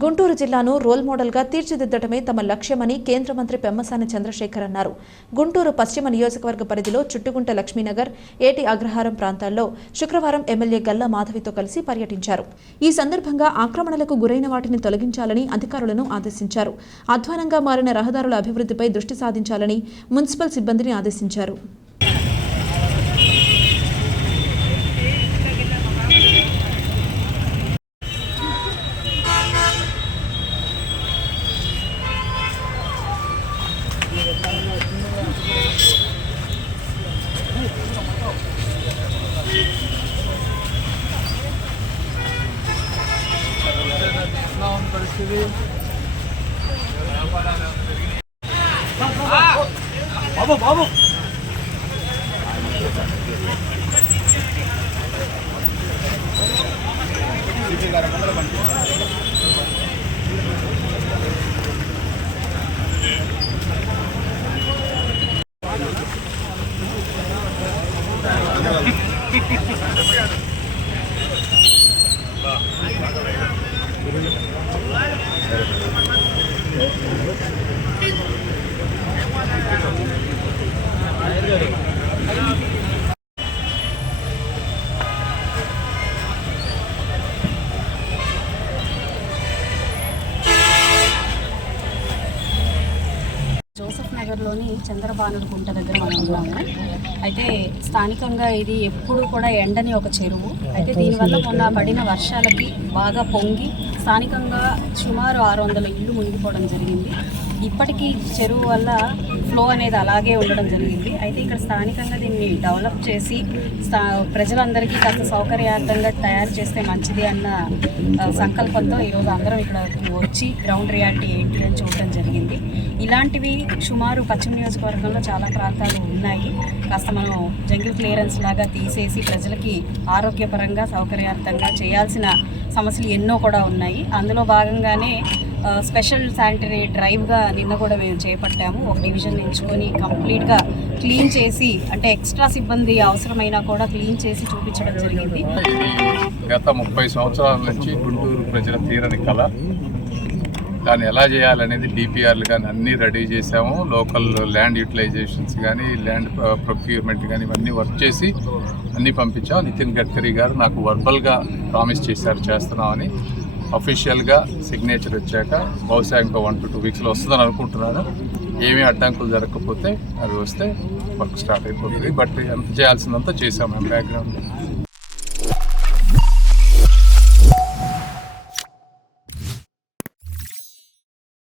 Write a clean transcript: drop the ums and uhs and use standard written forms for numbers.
గుంటూరు జిల్లాను రోల్ మోడల్గా తీర్చిదిద్దడమే తమ లక్ష్యమని కేంద్ర మంత్రి పెమ్మసాని చంద్రశేఖర్ అన్నారు. గుంటూరు పశ్చిమ నియోజకవర్గ పరిధిలో చుట్టుగుంట లక్ష్మీనగర్, ఏటి అగ్రహారం ప్రాంతాల్లో శుక్రవారం ఎమ్మెల్యే గల్లా మాధవితో కలిసి పర్యటించారు. ఈ సందర్భంగా ఆక్రమణలకు గురైన వాటిని తొలగించాలని అధికారులను ఆదేశించారు. అధ్వానంగా మారిన రహదారుల అభివృద్ధిపై దృష్టి సాధించాలని మున్సిపల్ సిబ్బందిని ఆదేశించారు. బాబు బాబు జోసెఫ్ నగర్లోని చంద్రబానుడు గుంట దగ్గర మనం ఉన్నాము. అయితే స్థానికంగా ఇది ఎప్పుడు కూడా ఎండని ఒక చెరువు. అయితే దీనివల్ల మొన్న పడిన వర్షాలకి బాగా పొంగి స్థానికంగా సుమారు 600 ఇళ్ళు మునిగిపోవడం జరిగింది. ఇప్పటికీ చెరువు వల్ల ఫ్లో అనేది అలాగే ఉండడం జరిగింది. అయితే ఇక్కడ స్థానికంగా దీన్ని డెవలప్ చేసి ప్రజలందరికీ కాస్త సౌకర్యార్థంగా తయారు చేస్తే మంచిది అన్న సంకల్పంతో ఈరోజు అందరం ఇక్కడికి వచ్చి గ్రౌండ్ రియాలిటీ ఏంటి అని చూడడం జరిగింది. ఇలాంటివి సుమారు పశ్చిమ నియోజకవర్గంలో చాలా ప్రాంతాలు ఉన్నాయి. కాస్త మనం జంగిల్ క్లియరెన్స్ లాగా తీసేసి ప్రజలకి ఆరోగ్యపరంగా సౌకర్యార్థంగా చేయాల్సిన సమస్యలు ఎన్నో కూడా ఉన్నాయి. అందులో భాగంగానే స్పెషల్ శానిటరీ డ్రైవ్గా నిన్న కూడా మేము చేపట్టాము. ఒక డివిజన్ ఎంచుకొని కంప్లీట్గా క్లీన్ చేసి, అంటే ఎక్స్ట్రా సిబ్బంది అవసరమైనా కూడా క్లీన్ చేసి చూపించడం జరిగింది. గత 30 సంవత్సరాల నుంచి గుంటూరు ప్రజల తీరని కళ, దాన్ని ఎలా చేయాలనేది డిపిఆర్లు కానీ అన్నీ రెడీ చేసాము. లోకల్ ల్యాండ్ యూటిలైజేషన్స్ కానీ, ల్యాండ్ ప్రొక్యూర్మెంట్ కానీ ఇవన్నీ వర్క్ చేసి అన్నీ పంపించాం. నితిన్ గడ్కరీ గారు నాకు వర్బల్గా ప్రామిస్ చేశారు చేస్తున్నామని. అఫీషియల్గా సిగ్నేచర్ వచ్చాక బహుశా ఇంకో 1 to 2 వీక్స్లో వస్తుందని అనుకుంటున్నాను. ఏమీ అడ్డంకులు జరగకపోతే అవి వస్తే వర్క్ స్టార్ట్ అయిపోతుంది. బట్ ఎంత చేయాల్సిందంతా చేసాము బ్యాక్గ్రౌండ్.